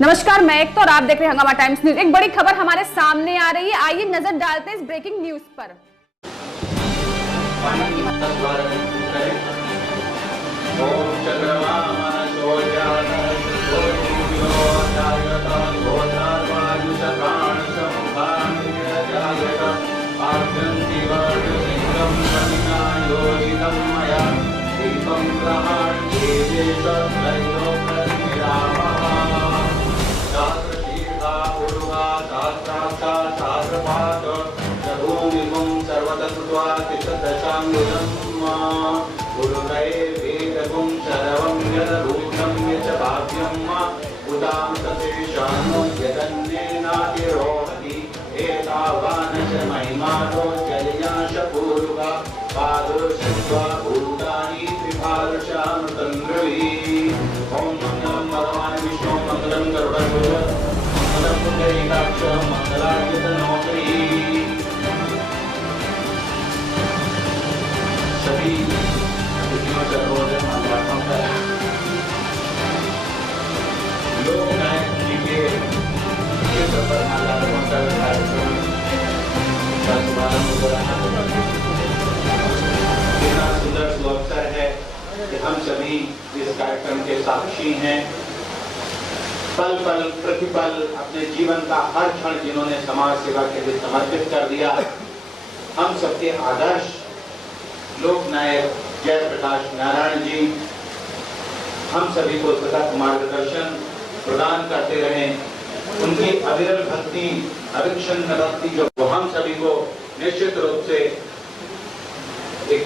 नमस्कार, मैं एक तो और आप देख रहे हैं हंगामा टाइम्स न्यूज। एक बड़ी खबर हमारे सामने आ रही है, आइए नजर डालते हैं इस ब्रेकिंग न्यूज पर। सभी अतिथियों से अनुरोध है माल्यार्पण करें। लोक नायक जी के चित्र पर माल्यार्पण कर कार्यक्रम का शुभारंभ हो रहा है। इतना सुंदर अवसर है कि हम सभी इस कार्यक्रम के साक्षी हैं। पल पल प्रतिपल अपने जीवन का हर क्षण जिन्होंने समाज सेवा के लिए समर्पित कर दिया, हम सबके आदर्श लोक नायक जयप्रकाश नारायण जी हम सभी को सतत मार्गदर्शन प्रदान करते रहे। उनकी अविरल भक्ति, अविच्छिन्न भक्ति जो हम सभी को निश्चित रूप से एक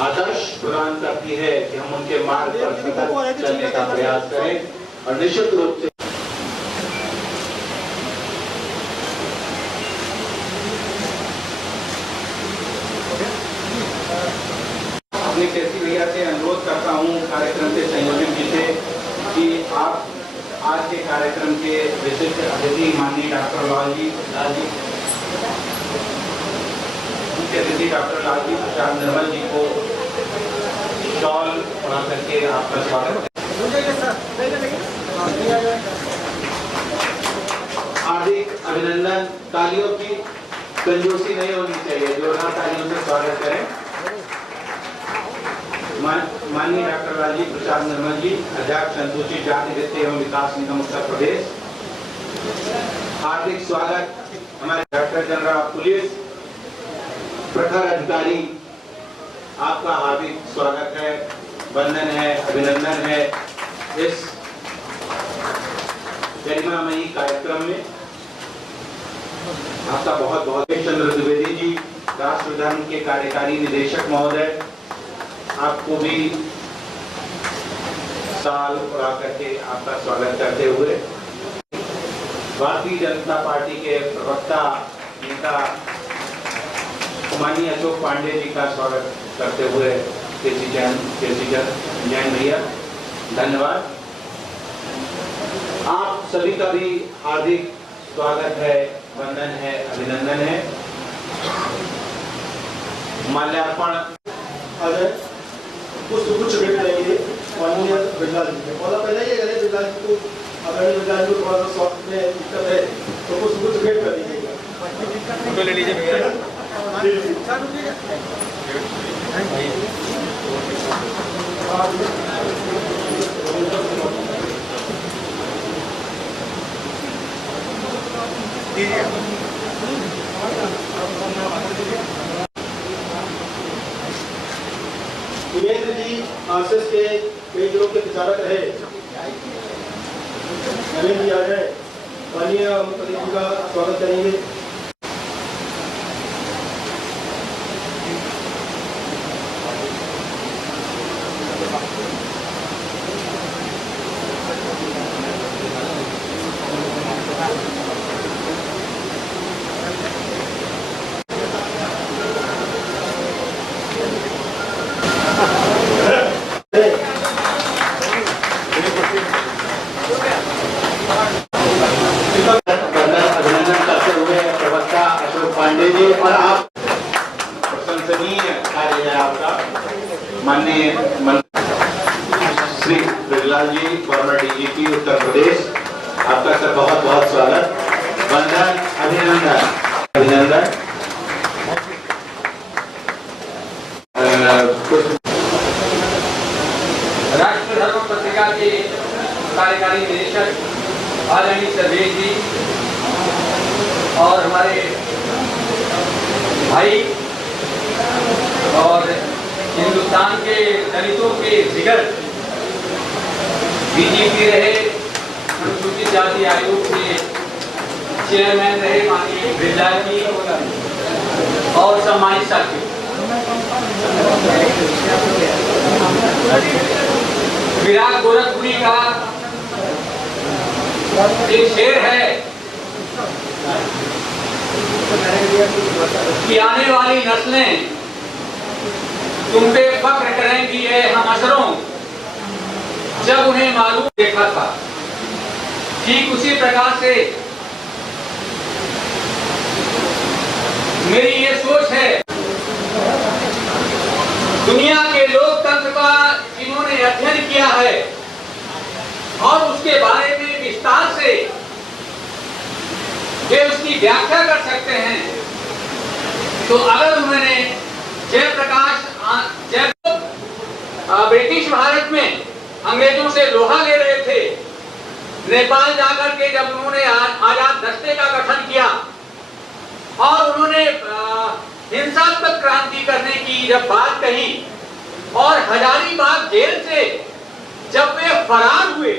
आदर्श प्रदान करती है कि हम उनके मार्ग पर सतत चलने का प्रयास करें और निश्चित रूप से अपने केसी भैया से अनुरोध करता हूं, कार्यक्रम के संयोजक जी से, कि आप आज के कार्यक्रम के विशिष्ट अतिथि माननीय डॉक्टर लालजी मुख्य अतिथि डॉक्टर लालजी प्रसाद निर्मल जी को शॉल बना करके आपका स्वागत है। हार्दिक अभिनंदन। तालियों की कंजूसी नहीं होनी चाहिए, जोरदार तालियों से स्वागत करें। माननीय डॉक्टर लालजी प्रसाद निर्मल जी, अध्यक्ष अनुसूचित जाति वित्त एवं विकास निगम उत्तर प्रदेश। हार्दिक स्वागत। हमारे डायरेक्टर जनरल पुलिस, प्रखर अधिकारी, आपका हार्दिक स्वागत है, वंदन है, अभिनंदन है इस गरिमामयी कार्यक्रम में। आपका बहुत बहुत चंद्र द्विवेदी जी, राष्ट्रधर्म के कार्यकारी निदेशक महोदय, आपको भी साल उड़ा करके आपका स्वागत करते हुए भारतीय जनता पार्टी के प्रवक्ता नेता माननीय अशोक पांडे जी का स्वागत करते हुए केसी जैन भैया, धन्यवाद। आप सभी का भी हार्दिक स्वागत है, वंदन है, अभिनंदन है। माल्यार्पण कुछ भेंट करेंगे माननीय बिरला जी ने। और पहले ये करें बिरला जी को, अगर बिरला जी को थोड़ा सा स्वास्थ्य में दिक्कत है तो कुछ भेंट कर दीजिएगा। फोटो ले लीजिए भैया। वीरेंद्र जी आरएसएस के कई दिनों के प्रचारक रहे। वीरेंद्र जी आ जाए, माननीय मुख्यमंत्री जी का स्वागत करेंगे। अभिनंदन करते हुए देश, आपका सब बहुत बहुत स्वागत, वंदन, अभिनंदन, अभिनंदन। राष्ट्र धर्म पत्रिका के कार्यकारी निदेशक आदरणीय सर्वेश जी और हमारे भाई और हिंदुस्तान के दलितों के जिगर बीजेपी रहे, अनुसूचित जाति आयोग के चेयरमैन रहे माननीय बिरला जी और सम्मानित साथी, विराट गोरखपुरी का एक शेर है कि आने वाली नस्लें तुम पे फक्र करेंगी ये हम असरों, जब उन्हें मालूम देखा था। ठीक उसी प्रकार से मेरी ये सोच है, दुनिया के लोकतंत्र का जिन्होंने अध्ययन किया है और उसके बारे में विस्तार से वे उसकी व्याख्या कर सकते हैं, तो अगर उन्होंने जयप्रकाश ब्रिटिश भारत में अंग्रेजों से लोहा ले रहे थे, नेपाल जाकर के जब उन्होंने आजाद दस्ते का गठन किया और उन्होंने हिंसात्मक क्रांति करने की जब बात कही और हजारीबाग जेल से जब वे फरार हुए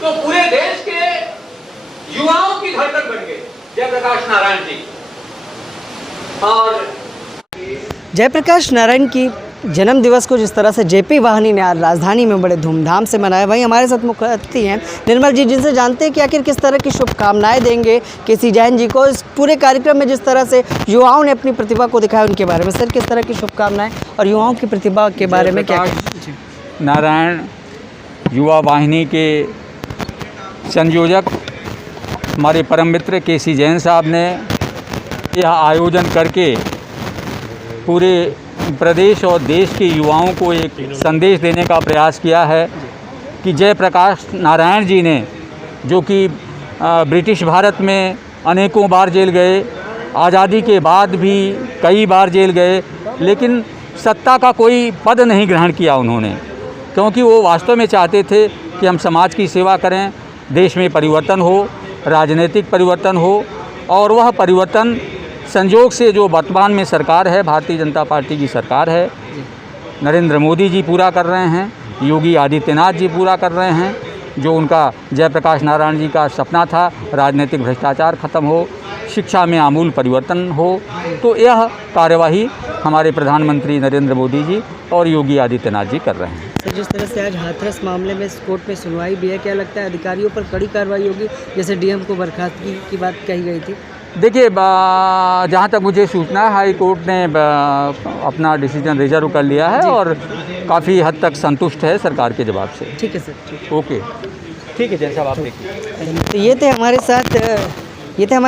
तो पूरे देश के युवाओं की धड़कन बन गए जयप्रकाश नारायण जी। और जयप्रकाश नारायण की जन्म दिवस को जिस तरह से जेपी वाहनी ने आज राजधानी में बड़े धूमधाम से मनाया, वहीं हमारे साथ मुख्य अतिथि हैं निर्मल जी, जिनसे जानते हैं कि आखिर किस तरह की शुभकामनाएं देंगे केसी जैन जी को इस पूरे कार्यक्रम में, जिस तरह से युवाओं ने अपनी प्रतिभा को दिखाया उनके बारे में। सर, किस तरह की शुभकामनाएं और युवाओं की प्रतिभा के बारे में क्या? नारायण युवा वाहिनी के संयोजक हमारे परम मित्र केसी जैन साहब ने यह आयोजन करके पूरे प्रदेश और देश के युवाओं को एक संदेश देने का प्रयास किया है कि जयप्रकाश नारायण जी ने, जो कि ब्रिटिश भारत में अनेकों बार जेल गए, आज़ादी के बाद भी कई बार जेल गए, लेकिन सत्ता का कोई पद नहीं ग्रहण किया उन्होंने, क्योंकि वो वास्तव में चाहते थे कि हम समाज की सेवा करें, देश में परिवर्तन हो, राजनीतिक परिवर्तन हो, और वह परिवर्तन संयोग से जो वर्तमान में सरकार है, भारतीय जनता पार्टी की सरकार है, नरेंद्र मोदी जी पूरा कर रहे हैं, योगी आदित्यनाथ जी पूरा कर रहे हैं। जो उनका जयप्रकाश नारायण जी का सपना था, राजनीतिक भ्रष्टाचार खत्म हो, शिक्षा में आमूल परिवर्तन हो, तो यह कार्यवाही हमारे प्रधानमंत्री नरेंद्र मोदी जी और योगी आदित्यनाथ जी कर रहे हैं। सर, जिस तरह से आज हाथरस मामले में कोर्ट में सुनवाई भी है, क्या लगता है अधिकारियों पर कड़ी कार्रवाई होगी, जैसे डीएम को बर्खास्तगी की बात कही गई थी? देखिए, जहाँ तक मुझे सूचना है, हाई कोर्ट ने अपना डिसीजन रिजर्व कर लिया है और काफ़ी हद तक संतुष्ट है सरकार के जवाब से। ठीक है सर। ओके, ठीक है जैसा आप देखिए। तो ये थे हमारे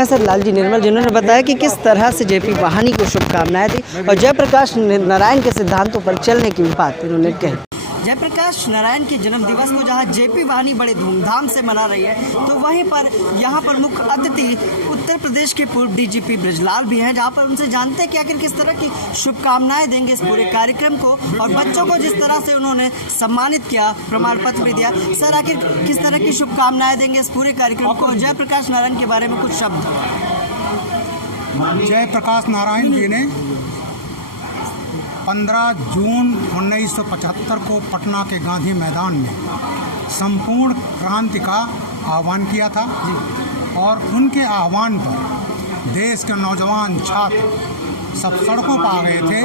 साथ लाल जी निर्मल, जिन्होंने बताया कि किस तरह से जेपी वाहनी को शुभकामनाएं दी और जयप्रकाश नारायण के सिद्धांतों पर चलने की बात इन्होंने कही। जयप्रकाश नारायण के जन्म दिवस को जहां जेपी वाहनी बड़े धूमधाम से मना रही है, तो वहीं पर यहाँ पर मुख्य अतिथि उत्तर प्रदेश के पूर्व डीजीपी ब्रजलाल भी हैं, जहां पर उनसे जानते हैं कि आखिर किस तरह की शुभकामनाएं देंगे इस पूरे कार्यक्रम को, और बच्चों को जिस तरह से उन्होंने सम्मानित किया, प्रमाण पत्र भी दिया। सर, आखिर किस तरह की शुभकामनाएं देंगे इस पूरे कार्यक्रम को, जयप्रकाश नारायण के बारे में कुछ शब्द? जयप्रकाश नारायण जी ने 15 जून 1975 को पटना के गांधी मैदान में संपूर्ण क्रांति का आह्वान किया था और उनके आह्वान पर देश के नौजवान छात्र सब सड़कों पर आ गए थे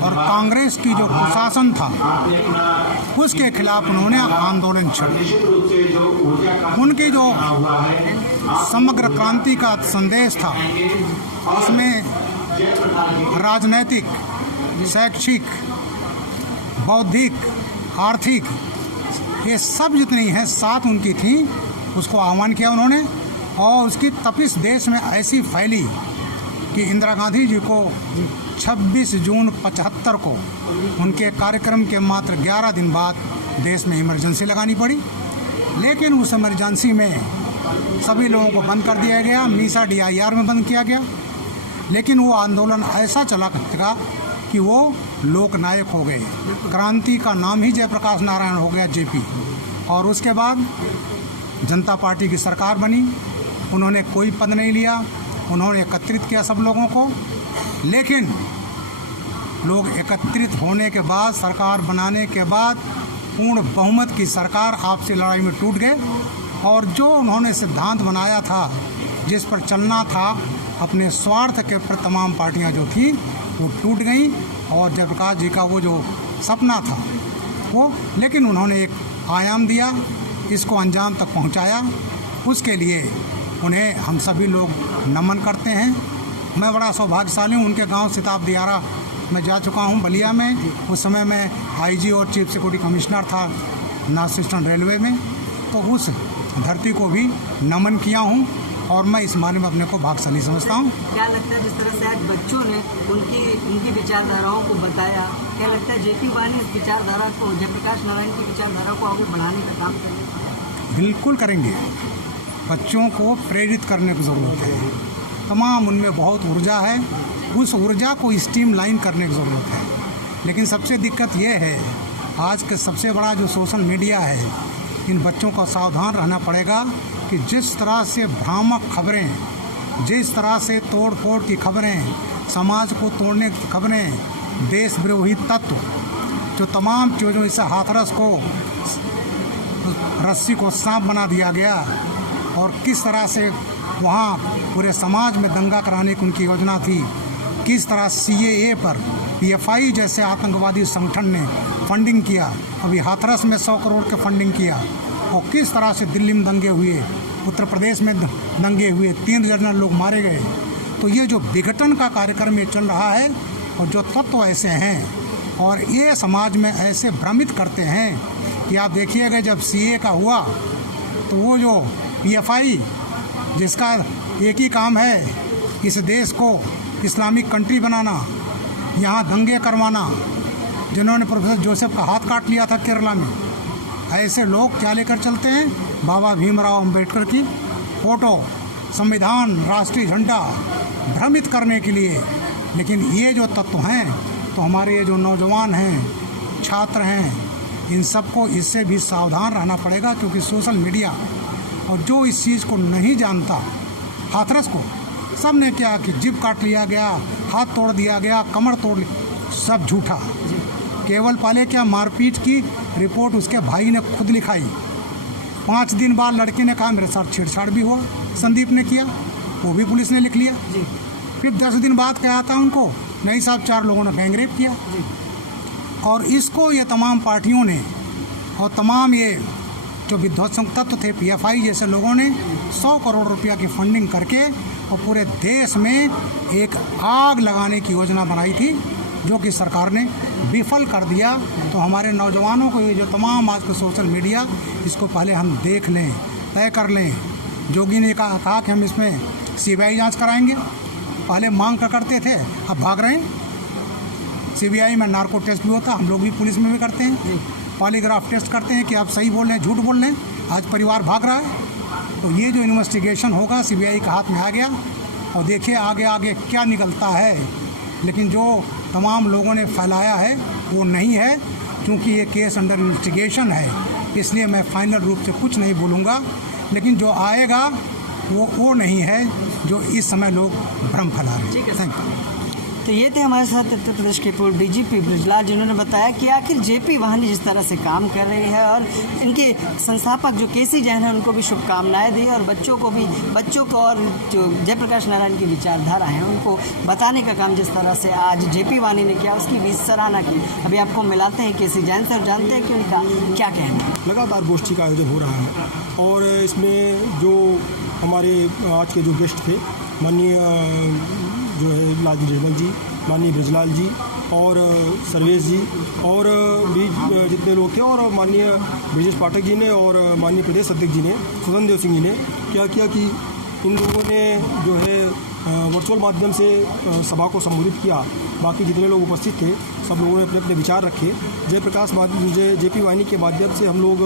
और कांग्रेस की जो प्रशासन था उसके खिलाफ उन्होंने आंदोलन छेड़ा। उनकी जो समग्र क्रांति का संदेश था उसमें राजनैतिक, शैक्षिक, बौद्धिक, आर्थिक, ये सब जितनी हैं सात उनकी थी, उसको आह्वान किया उन्होंने और उसकी तपिश देश में ऐसी फैली कि इंदिरा गांधी जी को 26 जून 75 को उनके कार्यक्रम के मात्र 11 दिन बाद देश में इमरजेंसी लगानी पड़ी लेकिन उस इमरजेंसी में सभी लोगों को बंद कर दिया गया, मीसा DIR में बंद किया गया। लेकिन वो आंदोलन ऐसा चला कि वो लोकनायक हो गए। क्रांति का नाम ही जयप्रकाश नारायण हो गया, JP। और उसके बाद जनता पार्टी की सरकार बनी, उन्होंने कोई पद नहीं लिया, उन्होंने एकत्रित किया सब लोगों को। लेकिन लोग एकत्रित होने के बाद, सरकार बनाने के बाद पूर्ण बहुमत की सरकार आपसी लड़ाई में टूट गए। और जो उन्होंने सिद्धांत बनाया था, जिस पर चलना था, अपने स्वार्थ के पर तमाम पार्टियां जो थी वो टूट गई। और जयप्रकाश जी का वो जो सपना था वो, लेकिन उन्होंने एक आयाम दिया, इसको अंजाम तक पहुंचाया। उसके लिए उन्हें हम सभी लोग नमन करते हैं। मैं बड़ा सौभाग्यशाली हूँ, उनके गांव सिताब दियारा मैं जा चुका हूँ, बलिया में। उस समय मैं IG और चीफ सिक्योरिटी कमिश्नर था नॉर्थ ईस्टर्न रेलवे में, तो उस धरती को भी नमन किया हूँ और मैं इस मामले में अपने को भाग्यशाली समझता हूँ। क्या लगता है जिस तरह से आज बच्चों ने उनकी विचारधाराओं को बताया, क्या लगता है JP वाहिनी इस विचारधारा को, जयप्रकाश नारायण की विचारधारा को आगे बढ़ाने का काम करेंगे? बिल्कुल करेंगे। बच्चों को प्रेरित करने की ज़रूरत है, तमाम उनमें बहुत ऊर्जा है, उस ऊर्जा को स्ट्रीमलाइन करने की ज़रूरत है। लेकिन सबसे दिक्कत ये है, आज के सबसे बड़ा जो सोशल मीडिया है, इन बच्चों को सावधान रहना पड़ेगा कि जिस तरह से भ्रामक खबरें, जिस तरह से तोड़ फोड़ की खबरें, समाज को तोड़ने की खबरें, देश विरोधी तत्व, जो तमाम चीज़ों, इस हाथरस को, रस्सी को सांप बना दिया गया और किस तरह से वहाँ पूरे समाज में दंगा कराने की उनकी योजना थी, किस तरह CAA पर PFI जैसे आतंकवादी संगठन ने फंडिंग किया, अभी हाथरस में 100 करोड़ के फंडिंग किया, और किस तरह से दिल्ली में दंगे हुए, उत्तर प्रदेश में दंगे हुए, 3 दर्जन लोग मारे गए। तो ये जो विघटन का कार्यक्रम ये चल रहा है, और जो तत्व ऐसे हैं और ये समाज में ऐसे भ्रमित करते हैं कि आप देखिएगा जब CAA का हुआ तो वो जो PFI जिसका एक ही काम है इस देश को इस्लामिक कंट्री बनाना, यहाँ दंगे करवाना, जिन्होंने प्रोफेसर जोसेफ का हाथ काट लिया था केरला में, ऐसे लोग क्या लेकर चलते हैं? बाबा भीमराव अंबेडकर की फ़ोटो, संविधान, राष्ट्रीय झंडा, भ्रमित करने के लिए। लेकिन ये जो तत्व हैं, तो हमारे ये जो नौजवान हैं, छात्र हैं, इन सबको इससे भी सावधान रहना पड़ेगा, क्योंकि सोशल मीडिया और जो इस चीज़ को नहीं जानता, हाथरस को सब ने क्या कि जिब काट लिया गया, हाथ तोड़ दिया गया, कमर तोड़ ली, सब झूठा। केवल पहले क्या मारपीट की रिपोर्ट उसके भाई ने खुद लिखाई, 5 दिन बाद लड़के ने कहा मेरे साथ छेड़छाड़ भी हुआ, संदीप ने किया, वो भी पुलिस ने लिख लिया। फिर 10 दिन बाद क्या आता उनको, नहीं साहब 4 लोगों ने गैंगरेप किया। और इसको ये तमाम पार्टियों ने और तमाम ये जो विध्वंसक तत्व थे, PFI जैसे लोगों ने 100 करोड़ रुपया की फंडिंग करके और पूरे देश में एक आग लगाने की योजना बनाई थी, जो कि सरकार ने विफल कर दिया। तो हमारे नौजवानों को ये जो तमाम आज के सोशल मीडिया, इसको पहले हम देख लें, तय कर लें। जोगी ने कहा कि हम इसमें CBI जांच कराएंगे, पहले मांग करते थे, अब भाग रहे हैं। CBI में नार्को टेस्ट भी होता, हम लोग भी पुलिस में भी करते हैं, पॉलीग्राफ टेस्ट करते हैं कि आप सही बोल रहे हैं, झूठ बोल रहे हैं, आज परिवार भाग रहा है। तो ये जो इन्वेस्टिगेशन होगा, CBI के हाथ में आ गया, और देखिए आगे आगे क्या निकलता है। लेकिन जो तमाम लोगों ने फैलाया है वो नहीं है, क्योंकि ये केस अंडर इन्वेस्टिगेशन है, इसलिए मैं फाइनल रूप से कुछ नहीं बोलूँगा। लेकिन जो आएगा वो नहीं है जो इस समय लोग भ्रम फैला रहे हैं। Thank you. तो ये थे हमारे साथ उत्तर प्रदेश के पूर्व DGP बृजलाल, जिन्होंने बताया कि आखिर JP वाहिनी जिस तरह से काम कर रही है, और इनके संस्थापक जो KC जैन हैं उनको भी शुभकामनाएं दी, और बच्चों को और जो जयप्रकाश नारायण की विचारधारा है उनको बताने का काम जिस तरह से आज JP वाहिनी ने किया, उसकी भी सराहना की। अभी आपको मिलाते हैं KC जैन से और जानते हैं कि उनका क्या कहना है। लगातार गोष्ठी का आयोजन हो रहा है, और इसमें जो हमारे आज के जो गेस्ट थे, माननीय जो है लालजी निर्मल जी, माननीय बृजलाल जी और सर्वेश जी, और भी जितने लोग थे, और माननीय ब्रजेश पाठक जी ने और माननीय प्रदेश अध्यक्ष जी ने, सुदन देव सिंह जी ने क्या किया कि इन लोगों ने जो है वर्चुअल माध्यम से सभा को संबोधित किया। बाकी जितने लोग उपस्थित थे सब लोगों ने अपने अपने विचार रखे। JP वाहिनी के माध्यम से हम लोग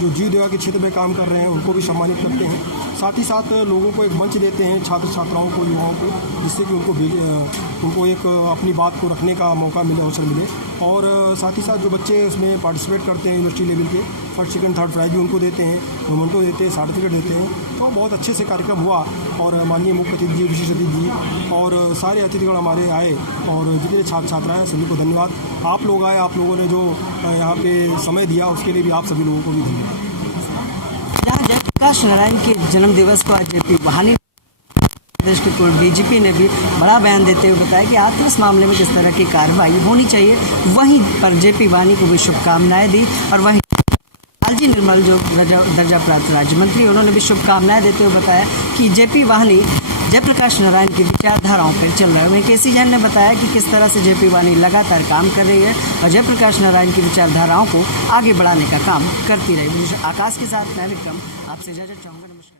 जो जीवदया के क्षेत्र में काम कर रहे हैं उनको भी सम्मानित करते हैं। साथ ही साथ लोगों को एक मंच देते हैं, छात्र छात्राओं को, युवाओं को, जिससे कि उनको एक अपनी बात को रखने का मौका मिले, अवसर मिले। और साथ ही साथ जो बच्चे उसमें पार्टिसिपेट करते हैं यूनिवर्सिटी लेवल के, फर्स्ट सेकंड थर्ड प्राइज भी उनको देते हैं, मोमेंटो देते हैं, सर्टिफिकेट देते हैं। तो बहुत अच्छे से कार्यक्रम हुआ और माननीय मुख्य अतिथि जी, विशेष अतिथि जी और सारे अतिथिगण हमारे आए और जितने छात्र छात्राएँ सभी को धन्यवाद। आप लोग आए, आप लोगों ने जो यहाँ पे समय दिया उसके लिए भी आप सभी लोगों को भी धन्यवाद। जहाँ जयप्रकाश नारायण के जन्म दिवस को आज जेपी वाहनी प्रदेश के पूर्व डीजीपी ने भी बड़ा बयान देते हुए बताया कि आखिर इस मामले में किस तरह की कार्रवाई होनी चाहिए। वहीं पर जेपी वाहनी को भी शुभकामनाएं दी और वहीं लालजी निर्मल जो दर्जा प्राप्त राज्य मंत्री, उन्होंने भी शुभकामनाएं देते हुए बताया कि जेपी वाहनी जयप्रकाश नारायण की विचारधाराओं पर चल रहे हैं। वहीं केसी जैन ने बताया कि किस तरह से जेपी वाहनी लगातार काम कर रही है और जयप्रकाश नारायण की विचारधाराओं को आगे बढ़ाने का काम करती रही। आकाश के साथ मैं विक्रम आपसे इजाजत चाहूँगा। नमस्कार।